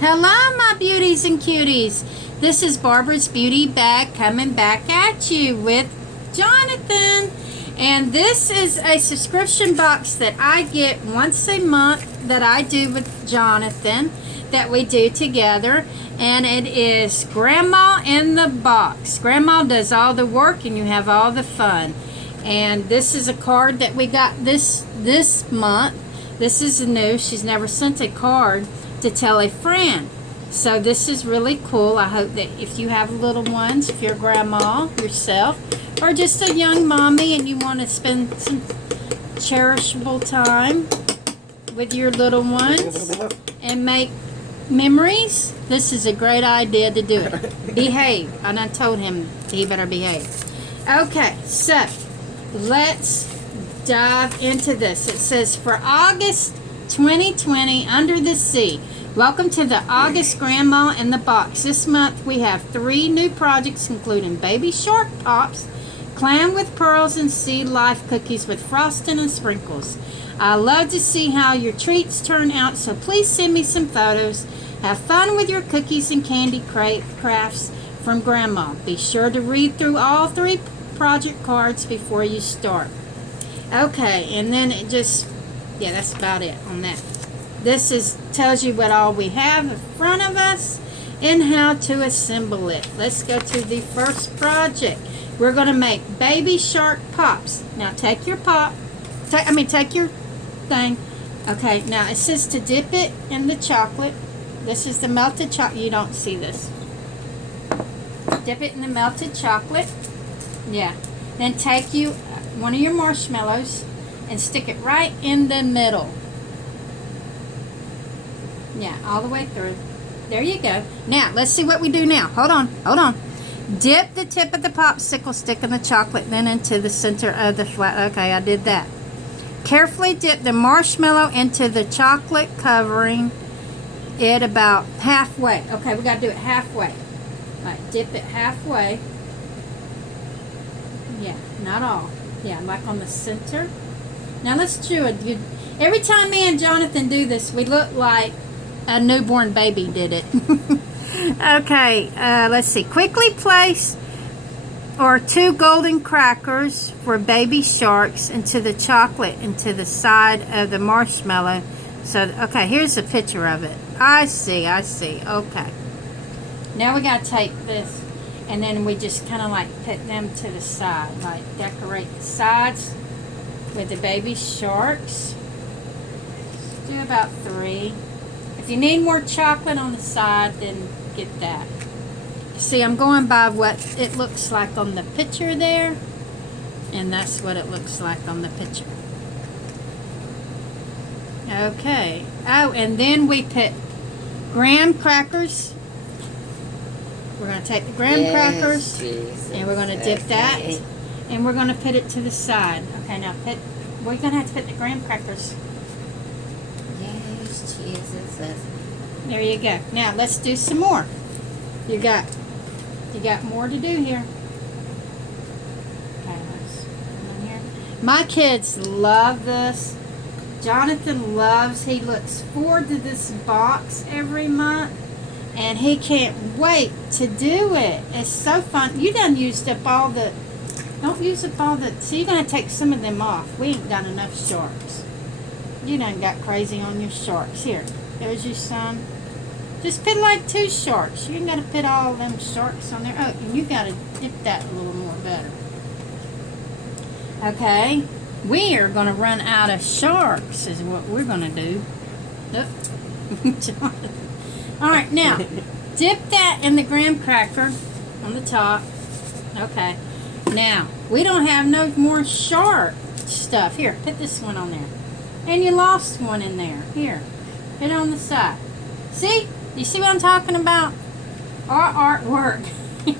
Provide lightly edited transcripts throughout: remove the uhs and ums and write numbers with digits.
Hello, my beauties and cuties. This is Barbara's Beauty Bag coming back at you with Jonathan. And this is a subscription box that I get once a month that I do with Jonathan, that we do together. And it is Grandma in the Box. Grandma does all the work and you have all the fun. And this is a card that we got this month. This is new. She's never sent a card to tell a friend. So this is really cool. I hope that if you have little ones, if you're a grandma yourself, or just a young mommy and you want to spend some cherishable time with your little ones and make memories, this is a great idea to do it. Behave. I done told him he better behave. Okay, so let's dive into this. It says, for August 2020, Under the Sea. Welcome to the August Grandma in the Box. This month we have 3 new projects, including Baby Shark Pops, Clam with Pearls, and Sea Life Cookies with frosting and sprinkles. I love to see how your treats turn out, so please send me some photos. Have fun with your cookies and candy crafts from Grandma. Be sure to read through all 3 project cards before you start. Okay, and then it just, yeah, that's about it on that. This tells you what all we have in front of us and how to assemble it. Let's go to the first project. We're going to make Baby Shark Pops. Now take your pop, take your thing. Okay, now it says to dip it in the chocolate. This is the melted chocolate. You don't see this. Dip it in the melted chocolate. Yeah. Then take you one of your marshmallows and stick it right in the middle. Yeah, all the way through. There you go. Now, let's see what we do now. Hold on. Dip the tip of the popsicle stick in the chocolate, then into the center of the flat. Okay, I did that. Carefully dip the marshmallow into the chocolate, covering it about halfway. Okay, we got to do it halfway. All right, dip it halfway. Yeah, not all. Yeah, like on the center. Now let's do it. Every time me and Jonathan do this, we look like a newborn baby did it. Okay, let's see. Quickly place 2 golden crackers for baby sharks into the chocolate into the side of the marshmallow. So, okay, here's a picture of it. I see. Okay. Now we got to take this, and then we just kind of like put them to the side, like decorate the sides with the baby sharks. Do about 3. If you need more chocolate on the side, then get that. See, I'm going by what it looks like on the picture there, and that's what it looks like on the picture. Okay. Oh, and then we put graham crackers. We're going to take the graham crackers, Jesus, and we're going to dip that, and we're going to put it to the side. Okay, now we're going to have to put the graham crackers. Yes, Jesus. There you go. Now let's do some more. You got more to do here. Okay, let's put in here. My kids love this. Jonathan loves. He looks forward to this box every month, and he can't wait to do it. It's so fun. You done used up all the. Don't use up all the. So you're gonna take some of them off. We ain't got enough sharks. You done got crazy on your sharks. Here, there's your son. Just put like 2 sharks. You ain't got to put all them sharks on there. Oh, and you got to dip that a little more better. Okay. We are going to run out of sharks is what we're going to do. All right, now, dip that in the graham cracker on the top. Okay. Now, we don't have no more shark stuff. Here, put this one on there. And you lost one in there. Here, put it on the side. See? You see what I'm talking about? Our artwork.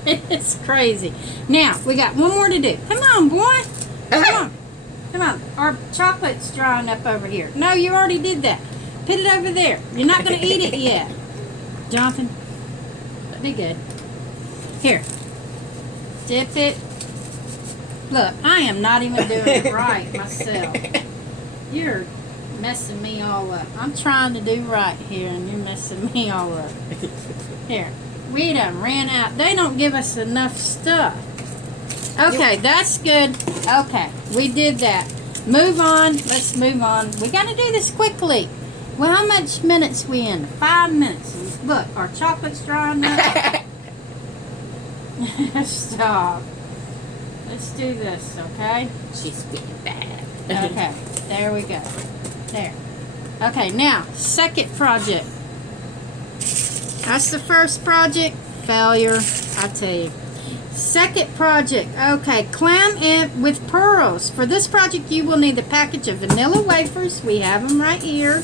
It's crazy. Now, we got one more to do. Come on, boy. Come on. Our chocolate's drying up over here. No, you already did that. Put it over there. You're not going to eat it yet. Jonathan, be good. Here. Dip it. Look, I am not even doing it right myself. You're messing me all up. I'm trying to do right here, and you're messing me all up. Here, we done ran out. They don't give us enough stuff. Okay, that's good. Okay, we did that. Move on. Let's move on. We got to do this quickly. Well, how much minutes we in? 5 minutes. Look, our chocolate's drying up. Stop. Let's do this, okay? She's being bad. Okay, there we go. There. Okay, now, second project. That's the first project. Failure, I tell you. Second project. Okay, clam in with pearls. For this project, you will need a package of vanilla wafers. We have them right here.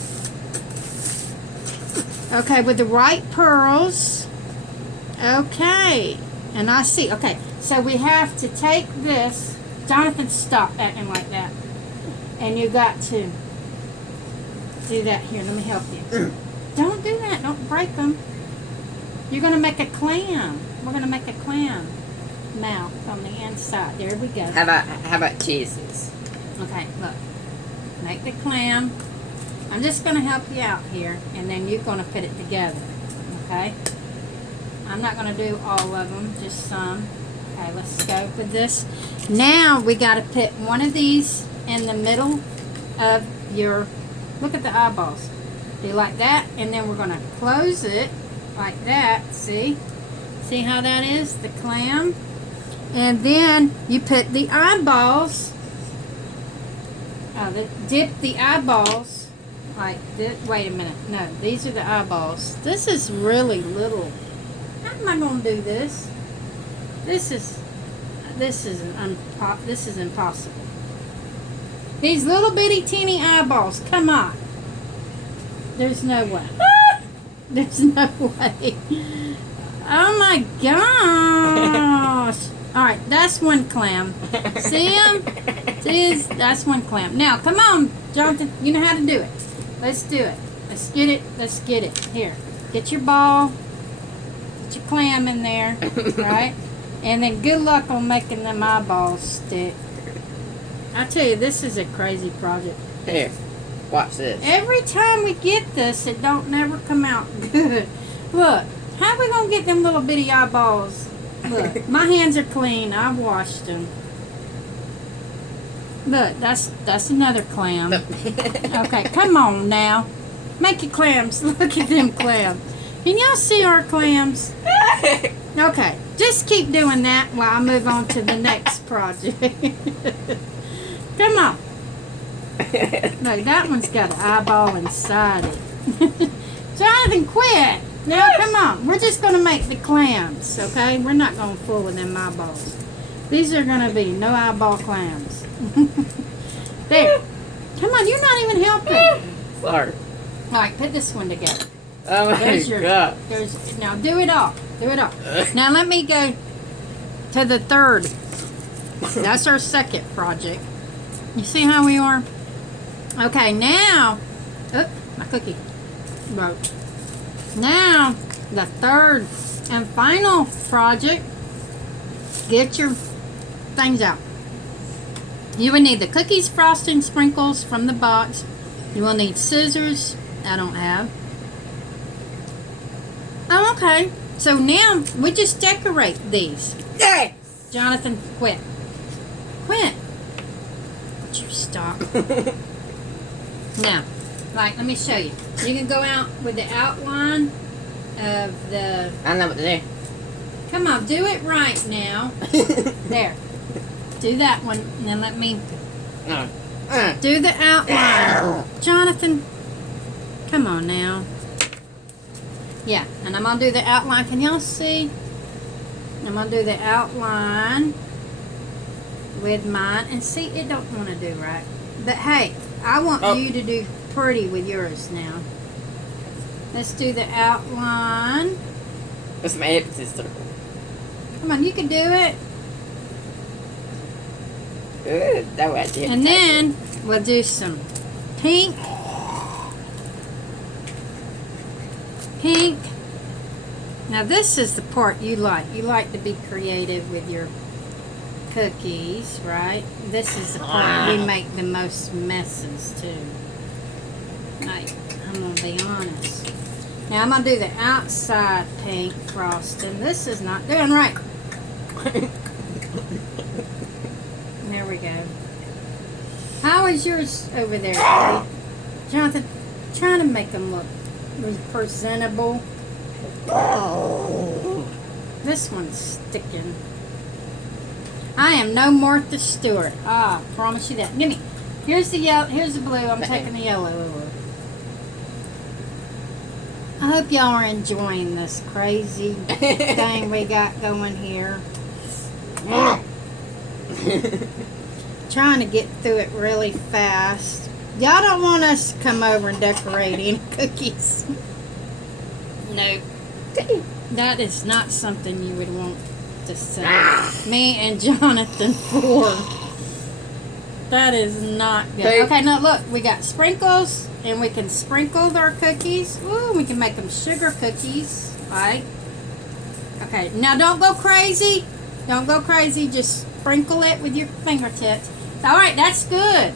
Okay, with the right pearls. Okay. And I see. Okay, so we have to take this. Jonathan, stop acting like that. And you got to do that. Here, let me help you. Don't do that. Don't break them. You're going to make a clam. We're going to make a clam mouth on the inside. There we go. How about cheeses? Okay, look. Make the clam. I'm just going to help you out here, and then you're going to put it together. Okay? I'm not going to do all of them, just some. Okay, let's go with this. Now we got to put one of these in the middle of your, look at the eyeballs. Do like that, and then we're going to close it like that. See? See how that is? The clam. And then you put the eyeballs, dip the eyeballs like this. Wait a minute. No, these are the eyeballs. This is really little. How am I going to do this? This is impossible. These little bitty teeny eyeballs. Come on. There's no way. There's no way. Oh my gosh. All right, that's one clam. See him? See, that's one clam. Now, come on, Jonathan. You know how to do it. Let's do it. Let's get it. Let's get it. Here, get your ball. Put your clam in there, right? And then good luck on making them eyeballs stick. I tell you, this is a crazy project. Here, watch this. Every time we get this, it don't never come out good. Look, how are we going to get them little bitty eyeballs? Look, my hands are clean. I've washed them. Look, that's another clam. Okay, come on now. Make your clams. Look at them clams. Can y'all see our clams? Okay, just keep doing that while I move on to the next project. Come on. Look, that one's got an eyeball inside it. Jonathan, quit. Now, come on. We're just going to make the clams, okay? We're not going to fool with them eyeballs. These are going to be no eyeball clams. There. Come on, you're not even helping. Sorry. All right, put this one together. Oh my God. Now, do it all. Do it all. Now, let me go to the third. That's our second project. You see how we are? Okay, now, my cookie broke. Now, the third and final project, get your things out. You will need the cookies, frosting, sprinkles from the box. You will need scissors. I don't have. Oh, okay. So now, we just decorate these. Hey! Jonathan, quit. Quit. Would you stop? Now, let me show you. You can go out with the outline of the... I know what to do. Come on, do it right now. There. Do that one, and then let me... Do the outline. Jonathan, come on now. Yeah, and I'm going to do the outline. Can y'all see? I'm going to do the outline with mine. And see, it don't want to do right. But hey, I want you to do pretty with yours now. Let's do the outline. That's my empty circle. Come on, you can do it. Good. That way I did. And then we'll do some pink. Pink. Now this is the part you like. You like to be creative with your cookies, right? This is the part we make the most messes too. Like, I'm going to be honest. Now, I'm going to do the outside pink frosting. This is not doing right. There we go. How is yours over there, Eddie? Jonathan, trying to make them look presentable. This one's sticking. I am no Martha Stewart. I promise you that. Give me. Here's the yellow. Here's the blue. I'm taking the yellow. I hope y'all are enjoying this crazy thing we got going here. Trying to get through it really fast. Y'all don't want us to come over and decorate any cookies. Nope. That is not something you would want to say. Me and Jonathan for. That is not good. Okay, now look, we got sprinkles, and we can sprinkle our cookies. Ooh, we can make them sugar cookies. Right? Okay, now don't go crazy. Don't go crazy. Just sprinkle it with your fingertips. Alright, that's good.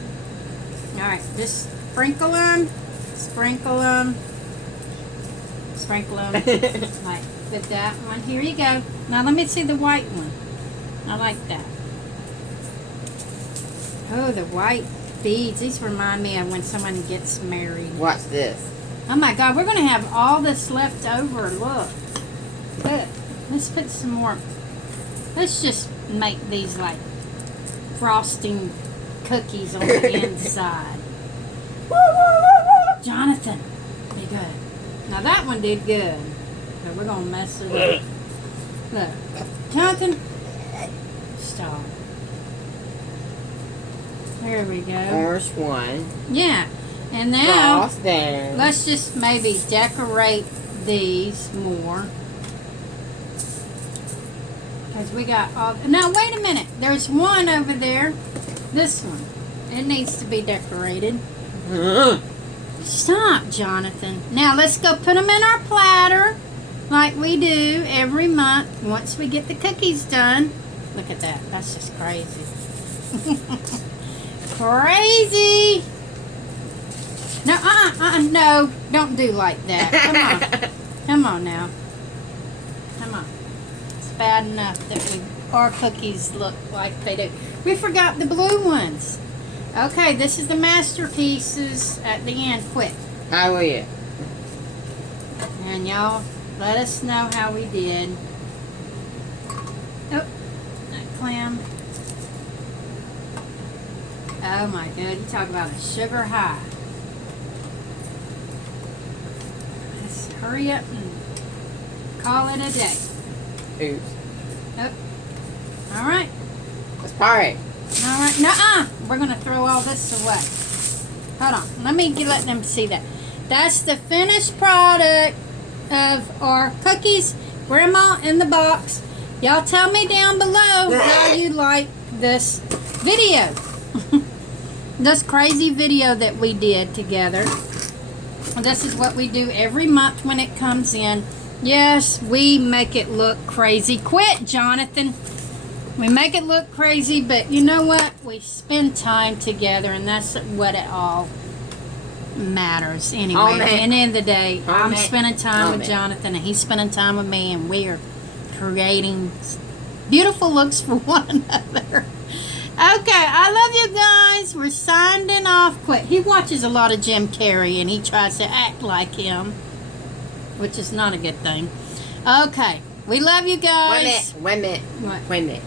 Alright, just sprinkle them. Sprinkle them. Sprinkle them. Right, put that one. Here you go. Now let me see the white one. I like that. Oh, the white beads. These remind me of when someone gets married. Watch this. Oh my God, we're going to have all this left over. Look. Look. Let's put some more. Let's just make these like frosting cookies on the inside. Jonathan, be good. Now that one did good. But we're going to mess it up. Look. Jonathan, stop. There we go. Orange one. Yeah. And now, Frosting. let's just maybe decorate these more. Because we got all... Now, wait a minute. There's one over there. This one. It needs to be decorated. Stop, Jonathan. Now, let's go put them in our platter like we do every month once we get the cookies done. Look at that. That's just crazy. Crazy. No, no. Don't do like that. Come on. Come on now. Come on. It's bad enough that our cookies look like they do. We forgot the blue ones. Okay, this is the masterpieces at the end. Quick. How are you? And y'all, let us know how we did. Oh, that clam. Oh my God, you talk about a sugar high. Let's hurry up and call it a day. Oops. Oh. All right. Let's party. All right. Nuh-uh. We're going to throw all this away. Hold on. Let them see that. That's the finished product of our cookies. Grandma in the box. Y'all tell me down below how you like this video. This crazy video that we did together. This is what we do every month when it comes in. Yes, we make it look crazy. Quit, Jonathan. We make it look crazy, but you know what? We spend time together, and that's what it all matters anyway. At the end of the day, I'm spending time with Jonathan, and he's spending time with me, and we are creating beautiful looks for one another. Okay, I love you guys. We're signing off. Quick. He watches a lot of Jim Carrey, and he tries to act like him, which is not a good thing. Okay, we love you guys. Wait a minute. What? Wait a minute.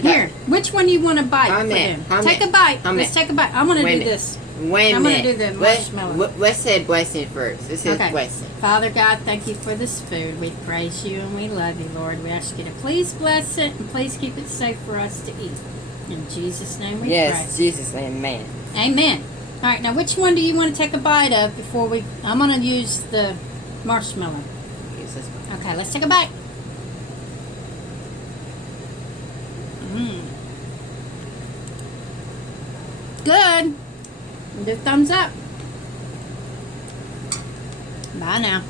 Here, which one you want to bite for him? Take a bite. Let's take a bite. I want to do this. Wait a minute. I'm going to do the marshmallow. Let's say blessing first. Let's say blessing. Father God, thank you for this food. We praise you and we love you, Lord. We ask you to please bless it and please keep it safe for us to eat. In Jesus' name we pray. Yes, Jesus' name, amen. Amen. All right, now which one do you want to take a bite of before we... I'm going to use the marshmallow. Use this one. Okay, let's take a bite. Good. Do a thumbs up. Bye now.